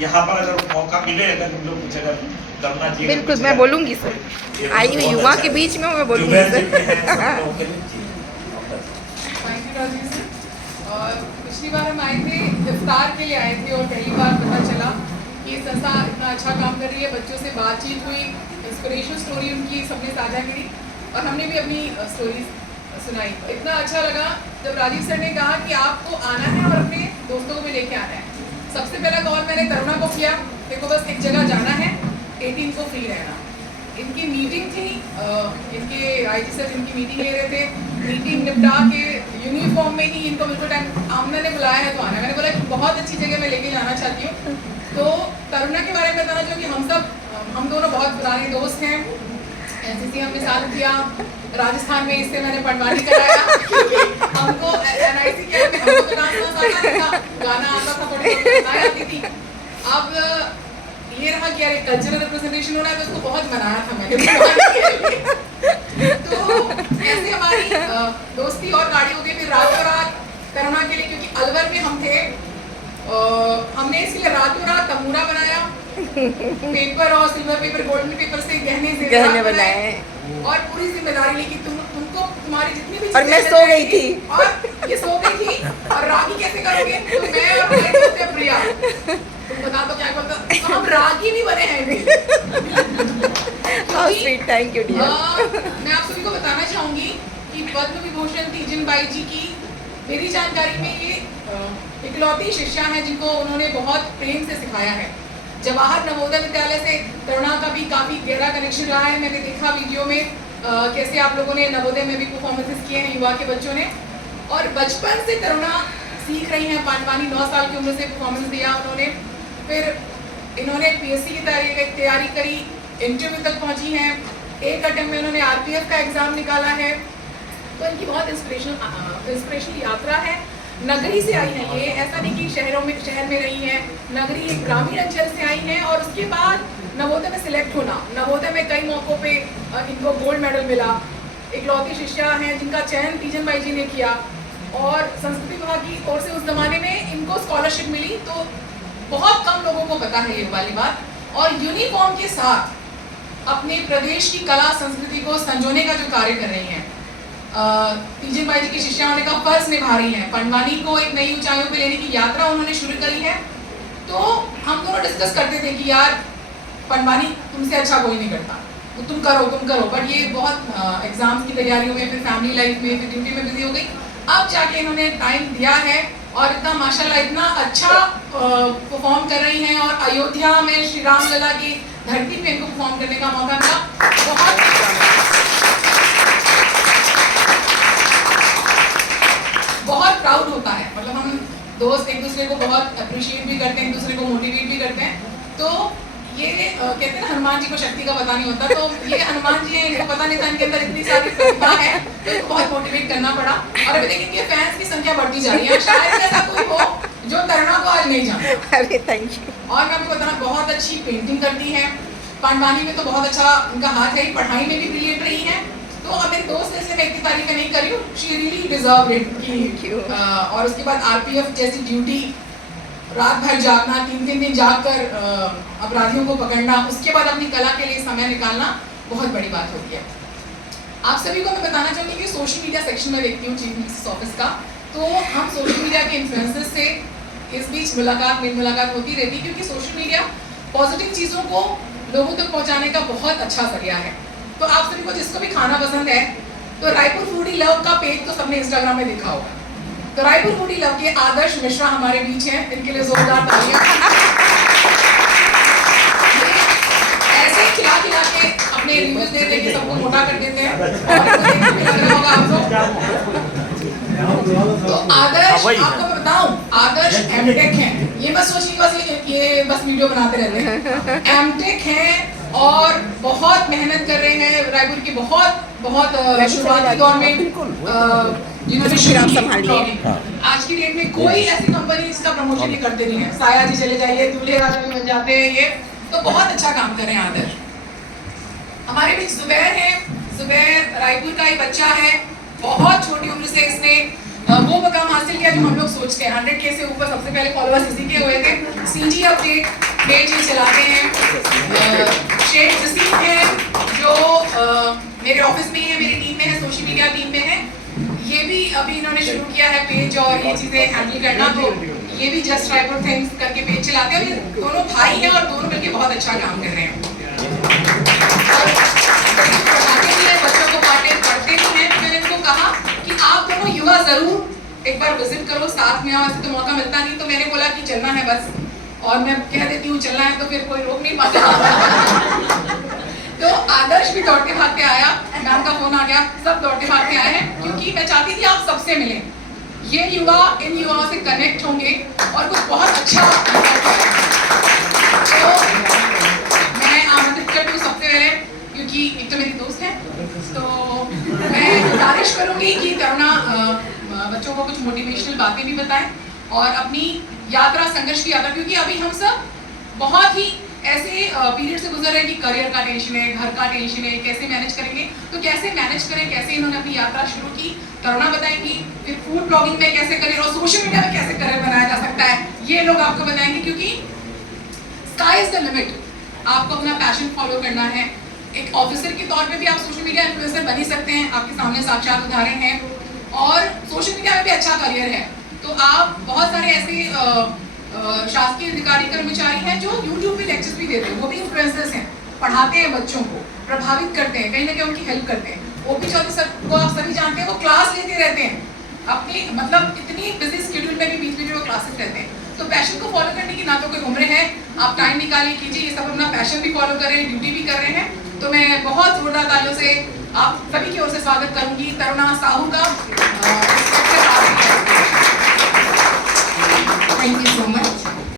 यहाँ पर अगर मौका मिले, अगर हम लोग कुछ अगर करना चाहिए, बिल्कुल मैं बोलूँगी सर, आई हुई युवा के बीच में मैं बोलूँगी sir. Thank you Rajiv sir. और पिछली बार हम आए थे, इफ्तार के लिए आए थे, और पहली बार पता चला कि ये संस्था इतना अच्छा काम कर रही है। बच्चों से बातचीत हुई, इंस्पिरेशनल स्टोरी उनकी सबने साझा करी, और हमने भी अपनी स्टोरीज सुनाई। इतना अच्छा लगा जब राजीव सर ने कहा कि आपको आना है और अपने दोस्तों को भी लेके आना है। सबसे पहला कॉल मैंने करुणा को किया, देखो बस एक जगह जाना है, 18 को फ्री रहना। इनकी मीटिंग थी, इनके आईजी सर इनकी मीटिंग ले रहे थे, मीटिंग निपटा के यूनिफॉर्म में ही इनको बिल्कुल टाइम आमना ने बुलाया है तो आना। मैंने बोला कि बहुत अच्छी जगह मैं लेके जाना चाहती हूँ। तो करुणा के बारे में बताना चाहूँ कि हम दोनों बहुत पुराने दोस्त हैं। एनसीसी हमने साथ किया, राजस्थान में इससे मैंने पटवारी कराया क्योंकि हमको एनआईसी किया, हमको तो डांस आता नहीं था, गाना आता था, थोड़ी बताई आती थी। अब ये रहा कि यार एक कल्चरल रिप्रेजेंटेशन हो रहा है, तो उसको बहुत मनाया था मैंने। तो ऐसे हमारी दोस्ती और गाड़ी हो गई। फिर रातों रात करुणा के लिए, क्योंकि अलवर में हम थे, हमने इसके लिए रातों रात तमूरा बनाया, पेपर और सिल्वर पेपर, गोल्डन पेपर से गहने बनाए, और पूरी जिम्मेदारी ली कि तुमको तुम्हारी जितनी भी, और मैं सो गई थी, और ये सो गई थी, और रागी कैसे करोगे? तो मैं और मेरे दोस्त प्रिया, तुम बता दो क्या करता, तो हम रागी भी बने हैं। How sweet, thank you dear. मैं आप सभी को बताना चाहूंगी कि पद्म विभूषण तीजन बाई जी की मेरी जानकारी में ये इकलौती शिष्या हैं जिनको उन्होंने बहुत प्रेम से सिखाया है। जवाहर नवोदय विद्यालय से करुणा का भी काफ़ी गहरा कनेक्शन रहा है। मैंने देखा वीडियो में कैसे आप लोगों ने नवोदय में भी परफॉर्मेंसेस किए हैं युवा के बच्चों ने, और बचपन से करुणा सीख रही हैं। पांडवानी 9 साल की उम्र से परफॉर्मेंस दिया उन्होंने, फिर इन्होंने पीएससी की तैयारी करी, इंटरव्यू तक पहुंची हैं, एक अटेम्प्ट में उन्होंने आरपीएफ का एग्ज़ाम निकाला है। तो इनकी बहुत इंस्पिरेशनल यात्रा है। नगरी से आई हैं ये, ऐसा नहीं कि शहर में रही हैं, नगरी एक ग्रामीण अंचल से आई हैं, और उसके बाद नवोदय में सिलेक्ट होना, नवोदय में कई मौक़ों पे इनको गोल्ड मेडल मिला। इकलौती शिष्या हैं जिनका चयन तीजन बाई जी ने किया, और संस्कृति विभाग की ओर से उस जमाने में इनको स्कॉलरशिप मिली। तो बहुत कम लोगों को पता है ये वाली बात। और यूनिफॉर्म के साथ अपने प्रदेश की कला संस्कृति को संजोने का जो कार्य कर रही हैं, तीजन बाई जी की शिष्या होने का फर्ज निभा रही हैं। पंडवानी को एक नई ऊंचाइयों पे लेने की यात्रा उन्होंने शुरू करी है। तो हम दोनों डिस्कस करते थे कि यार पंडवानी तुमसे अच्छा कोई नहीं करता, तो तुम करो। बट ये बहुत एग्जाम्स की तैयारियों में, फिर फैमिली लाइफ में, फिर ड्यूटी में बिजी हो गई। अब जाके इन्होंने टाइम दिया है, और इतना माशाल्लाह इतना अच्छा परफॉर्म कर रही हैं, और अयोध्या में श्री राम लला की धरती पे इनको परफॉर्म करने का मौका मिला। बहुत प्राउड होता है, मतलब हम दोस्त एक दूसरे को बहुत अप्रिशिएट भी करते हैं, एक दूसरे को मोटिवेट भी करते हैं। तो ये कहते हैं ना, हनुमान जी को शक्ति का पता नहीं होता, तो ये हनुमान जी है, इनको पता नहीं था इनके अंदर इतनी सारी प्रतिभा है, तो इनको बहुत मोटिवेट करना पड़ा। और अभी देखिए इनके फैंस की संख्या बढ़ती जा रही है, शायद ऐसा कोई हो जो करुणा को आज नहीं जानता। अरे थैंक यू। और मैं आपको बताना, बहुत अच्छी पेंटिंग करती है, पांडवानी में तो बहुत अच्छा उनका हाथ है, पढ़ाई में भी ब्रिलियंट रही है। तो अब मेरे दोस्त ने मैं इतनी तारीफ नहीं करी हूँ, शी रियली डिजर्व इट। और उसके बाद आरपीएफ जैसी ड्यूटी, रात भर जागना, 3 दिन जागकर अपराधियों को पकड़ना, उसके बाद अपनी कला के लिए समय निकालना बहुत बड़ी बात होती है। आप सभी को मैं बताना चाहूँगी कि सोशल मीडिया सेक्शन में देखती हूँ चीफ मिनिस्टर्स ऑफिस का, तो हम सोशल मीडिया के इन्फ्लुएंसर्स से इस बीच मुलाकात होती रहती है, क्योंकि सोशल मीडिया पॉजिटिव चीज़ों को लोगों तक पहुँचाने का बहुत अच्छा जरिया है। तो आप सभी को जिसको भी खाना पसंद है, तो रायपुर फूडी लव का पेज तो सबने इंस्टाग्राम में देखा होगा। तो रायपुर फूडी लव के आदर्श मिश्रा हमारे बीच हैं, इनके लिए जोरदार तालियां। ऐसे खिला के अपने रिव्यूज दे दे के सबको मोटा कर देते हैं, और होगा आप लोग। तो आदर्श, आपको मैं बताऊं, आदर्श एमटेक हैं, ये बस सोचिए ये बस वीडियो बनाते रहते हैं, एमटेक हैं और बहुत मेहनत कर रहे हैं। रायपुर की बहुत शुरुआती दौर में जिन्होंने श्रीराम संभालिए। आज की डेट में कोई ऐसी कंपनी इसका प्रमोशन नहीं करते नहीं है। साया जी चले जाइए, दूल्हे राजा भी बन जाते हैं ये, तो बहुत अच्छा काम कर रहे हैं आदर्श। हमारे बीच जुबैर है, जुबैर रायपुर का ही बच्चा है, बहुत छोटी उम्र से इसने वो मुकाम हासिल किया जो हम लोग सोचते हैं। 100K से ऊपर सबसे पहले फॉलोअर्स इसी के हुए थे। सीजी अपडेट पेज ही चलाते हैं। शेख जसीम है जो मेरे ऑफिस में ही है, मेरी टीम में है, सोशल मीडिया टीम में है। ये भी अभी इन्होंने शुरू किया है पेज और ये चीज़ें हैंडल करना, तो ये भी जस्ट ट्राइपल थिंग्स करके पेज चलाते हैं। और ये दोनों भाई हैं और दोनों मिलके बहुत अच्छा काम कर रहे हैं। और पढ़ाते भी हैं, बच्चों को पढ़ते भी हैं। मैंने इनको कहा कि आप दोनों युवा ज़रूर एक बार विजिट करो, साथ में आओ, ऐसे तो मौका मिलता नहीं। तो मैंने बोला कि चलना है बस, और मैं कह देती हूँ चलना है तो फिर कोई रोक नहीं पाता। तो आदर्श भी दौड़ते भागते आया, मैम का फोन आ गया, सब दौड़ते भागते आए हैं क्योंकि मैं चाहती थी आप सबसे मिलें। ये युवा इन युवाओं से कनेक्ट होंगे और कुछ बहुत अच्छा। तो मैं आमंत्रित करती हूँ सबसे पहले, क्योंकि एक तो मेरी दोस्त है, तो मैं गुजारिश करूँगी कि करुणा बच्चों को कुछ मोटिवेशनल बातें भी बताएं और अपनी यात्रा, संघर्ष की यात्रा, क्योंकि अभी हम सब बहुत ही ऐसे पीरियड से गुजर रहे हैं कि करियर का टेंशन है, घर का टेंशन है, कैसे मैनेज करेंगे। तो कैसे मैनेज करें, कैसे इन्होंने अपनी यात्रा शुरू की, करुणा बताएंगी। फिर फूड ब्लॉगिंग में कैसे करियर और सोशल मीडिया में कैसे करियर बनाया जा सकता है, ये लोग आपको बताएंगे। क्योंकि स्काई इज द लिमिट, आपको अपना पैशन फॉलो करना है। एक ऑफिसर के तौर पे भी आप सोशल मीडिया इन्फ्लुएंसर बन ही सकते हैं, आपके सामने साक्षात उदाहरण है। और सोशल मीडिया में भी अच्छा करियर है। तो आप बहुत सारे ऐसे शासकीय अधिकारी कर्मचारी हैं जो यूट्यूब पे लेक्चर्स भी देते हैं, वो भी इन्फ्लुएंसर्स हैं, पढ़ाते हैं, बच्चों को प्रभावित करते हैं, कहीं ना कहीं उनकी हेल्प करते हैं। ओपी चौधरी सर को आप सभी जानते हैं, वो क्लास लेते रहते हैं अपनी, मतलब इतनी बिजी शेड्यूल में भी बीच बीच में वो क्लासेस रहते हैं। तो पैशन को फॉलो करने की ना तो कोई उम्र है, आप टाइम निकालें, कीजिए, ये सब अपना पैशन भी फॉलो कर रहे हैं, ड्यूटी भी कर रहे हैं। तो मैं बहुत जोरदार तालियों से आप सभी की ओर से स्वागत करूंगी करुणा साहू का। Thank you so much.